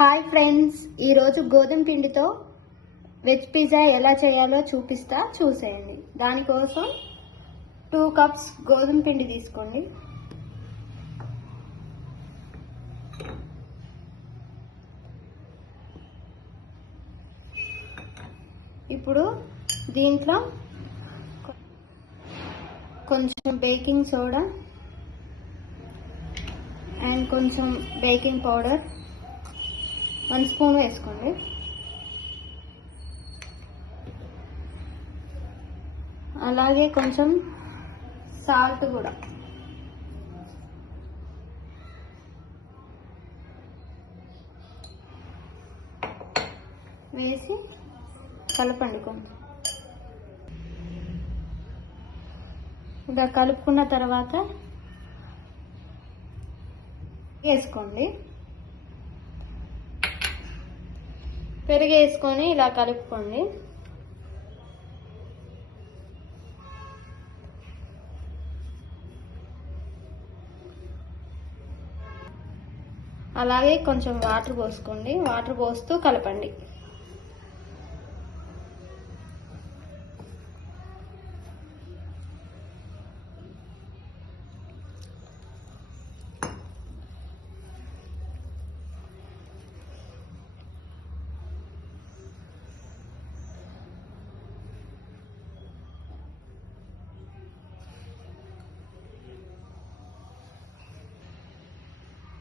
Hi friends, ఈరోజు గోధుమ పిండితో వెజ్ పిజ్జా ఎలా చేయాలో చూసేయండి. దానికోసం 2 కప్స్ గోధుమ పిండి తీసుకోండి. ఇప్పుడు దీంట్లో కొంచెం బేకింగ్ సోడా అండ్ కొంచెం బేకింగ్ పౌడర్ 1 స్పూన్ వేసుకోండి. అలాగే కొంచెం సాల్ట్ కూడా వేసి కలపండి. కొంచెం ఇలా కలుపుకున్న తర్వాత వేసుకోండి. పెరుగు వేసుకొని ఇలా కలుపుకోండి. అలాగే కొంచెం వాటర్ పోసుకోండి. వాటర్ పోస్తూ కలపండి.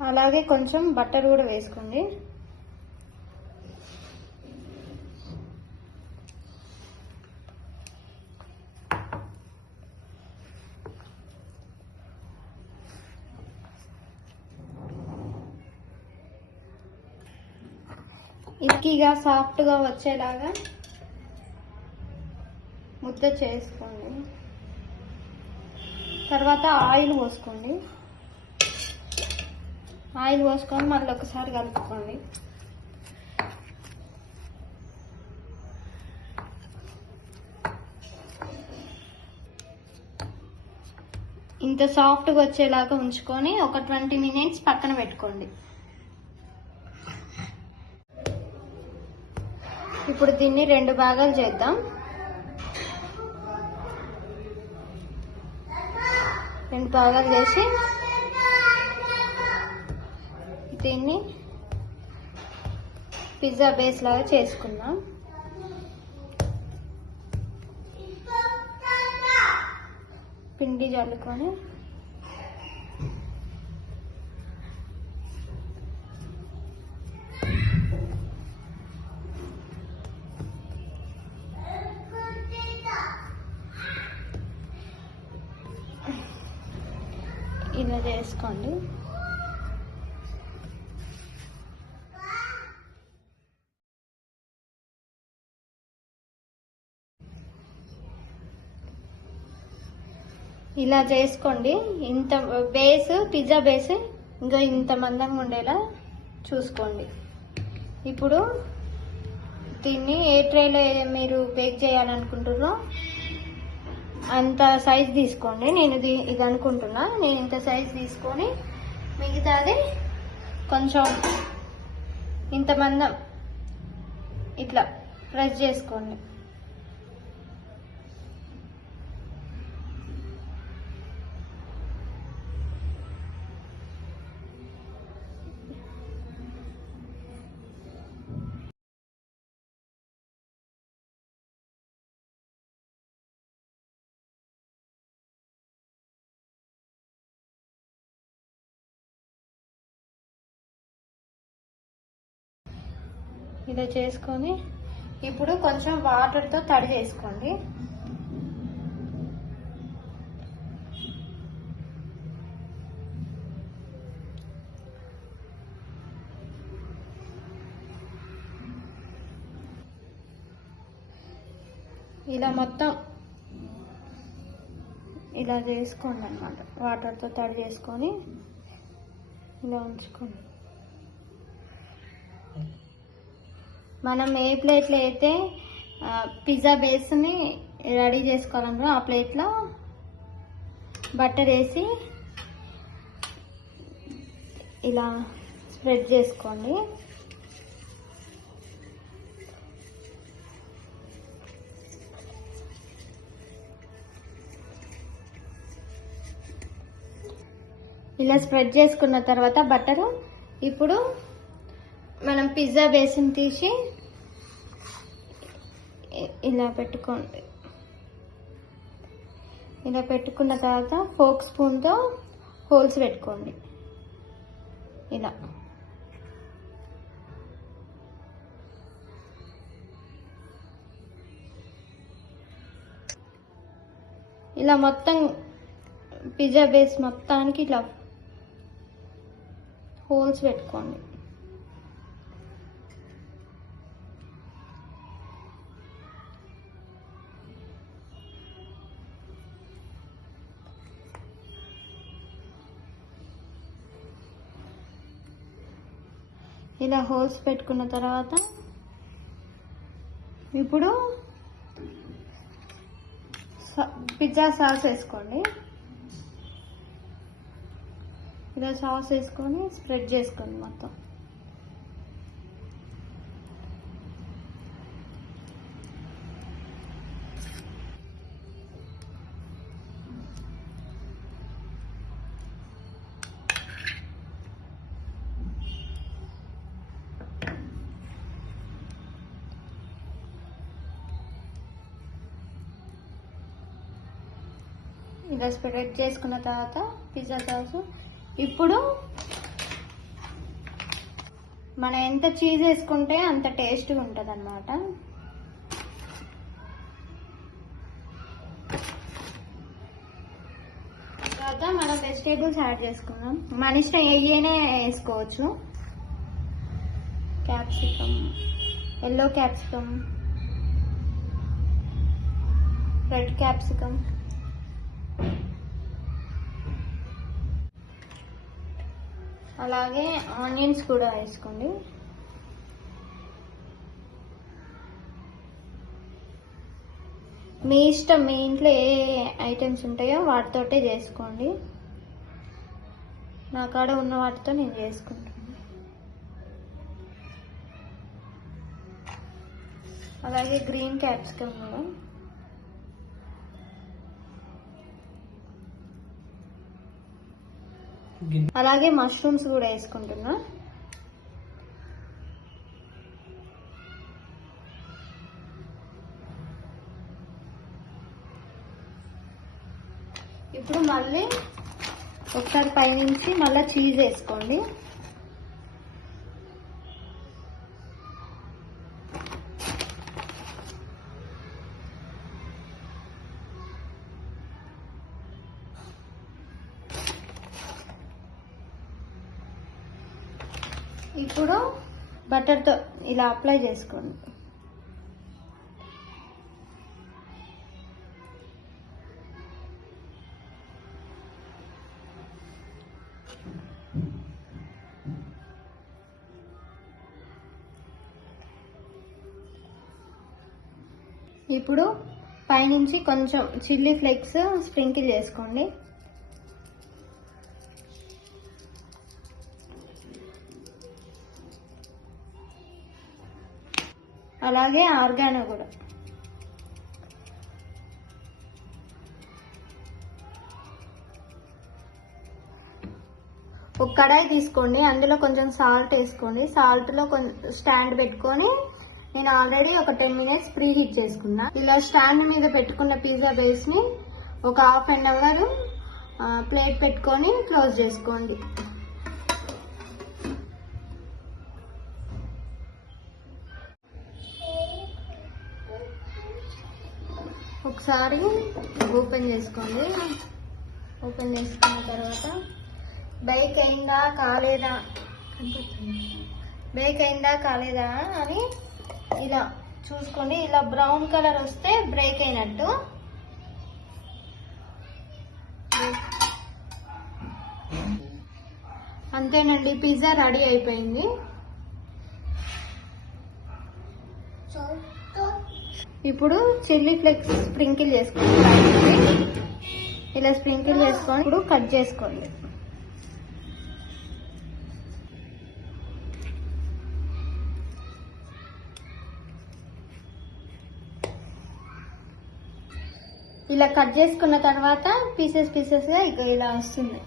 అలాగే కొంచెం బటర్ కూడా వేసుకోండి. ఇక్కిగా సాఫ్ట్గా వచ్చేలాగా ముద్ద చేసుకోండి. తర్వాత ఆయిల్ పోసుకోండి. ఆయిల్ పోసుకొని మళ్ళీ ఒకసారి కలుపుకోండి. ఇంత సాఫ్ట్గా వచ్చేలాగా ఉంచుకొని ఒక 20 మినిట్స్ పక్కన పెట్టుకోండి. ఇప్పుడు దీన్ని 2 భాగాలు చేద్దాం. 2 భాగాలు చేసి దీన్ని పిజ్జా బేస్ లాగా చేసుకుందాం. పిండి చల్లుకొని ఇలా చేసుకోండి. ఇలా చేసుకోండి. ఇంత బేస్ పిజ్జా బేస్ ఇంకా ఇంత మందంగా ఉండేలా చూసుకోండి. ఇప్పుడు దీన్ని ఏ ట్రేలో మీరు బేక్ చేయాలనుకుంటున్నారో అంత సైజ్ తీసుకోండి. నేను ఇది అనుకుంటున్నా. నేను ఇంత సైజ్ తీసుకొని మిగతాది కొంచెం ఇంత మందం ఇట్లా ప్రెస్ చేసుకోండి. ఇలా చేసుకొని ఇప్పుడు కొంచెం వాటర్తో తడి చేసుకోండి. ఇలా మొత్తం ఇలా చేసుకోండి అన్నమాట. వాటర్తో తడి చేసుకొని ఇలా ఉంచుకోండి. మనం ఏ ప్లేట్లో అయితే పిజ్జా బేస్ని రెడీ చేసుకోవాలనుకున్నా ఆ ప్లేట్లో బటర్ వేసి ఇలా స్ప్రెడ్ చేసుకోండి. ఇలా స్ప్రెడ్ చేసుకున్న తర్వాత బట్టరు ఇప్పుడు మనం పిజ్జా బేస్ని తీసి ఇలా పెట్టుకోండి. ఇలా పెట్టుకున్న తర్వాత ఫోక్ స్పూన్తో హోల్స్ పెట్టుకోండి. ఇలా ఇలా మొత్తం పిజ్జా బేస్ మొత్తానికి ఇలా హోల్స్ పెట్టుకోండి. ఇలా హోల్స్ పెట్టుకున్న తర్వాత ఇప్పుడు పిజ్జా సాస్ వేసుకోండి. ఇలా సాస్ వేసుకొని స్ప్రెడ్ చేసుకోండి మొత్తం. ఇలా స్ప్రెడ్ చేసుకున్న తర్వాత పిజ్జా సాస్ ఇప్పుడు మనం ఎంత చీజ్ వేసుకుంటే అంత టేస్ట్గా ఉంటుంది అన్నమాట. తర్వాత మనం వెజిటేబుల్స్ యాడ్ చేసుకుందాం. మన ఇష్టం ఏయైనా వేసుకోవచ్చు. Capsicum, yellow capsicum, red capsicum, అలాగే ఆనియన్స్ కూడా వేసుకోండి. మీ ఇష్టం, మీ ఇంట్లో ఏ ఐటమ్స్ ఉంటాయో వాటితోటే చేసుకోండి. నా కాడ ఉన్న వాటితో నేను చేసుకుంటాను. అలాగే గ్రీన్ క్యాప్సికమ్ కూడా. అలాగే మష్రూమ్స్ కూడా వేసుకుంటున్నా. ఇప్పుడు మళ్ళీ ఒకసారి పైనుంచి మళ్ళీ చీజ్ వేసుకోండి. ఇప్పుడు బటర్తో ఇలా అప్లై చేసుకోండి. ఇప్పుడు పైనుంచి కొంచెం చిల్లీ ఫ్లేక్స్ స్ప్రింకిల్ చేసుకోండి. అలాగే ఆర్గానో కూడా. ఒక కడాయి తీసుకోండి, అందులో కొంచెం సాల్ట్ వేసుకోండి. సాల్ట్లో కొంచెం స్టాండ్ పెట్టుకొని నేను ఆల్రెడీ ఒక 10 minutes ప్రీ హీట్ చేసుకున్నా. ఇలా స్టాండ్ మీద పెట్టుకున్న పిజ్జా బేస్ని ఒక 1/2 hour ప్లేట్ పెట్టుకొని క్లోజ్ చేసుకోండి. ఒకసారి ఓపెన్ చేసుకోండి. ఓపెన్ చేసుకున్న తర్వాత బేక్ అయిందా కాలేదా అని ఇలా చూసుకోండి. ఇలా బ్రౌన్ కలర్ వస్తే బ్రేక్ అయినట్టు. అంతేనండి, పిజ్జా రెడీ అయిపోయింది. ఇప్పుడు చిల్లీ ఫ్లేక్స్ స్ప్రింకిల్ చేసుకోండి. ఇలా స్ప్రింకిల్ చేసుకొని ఇప్పుడు కట్ చేసుకోండి. ఇలా కట్ చేసుకున్న తర్వాత పీసెస్ గా ఇలా వస్తుంది.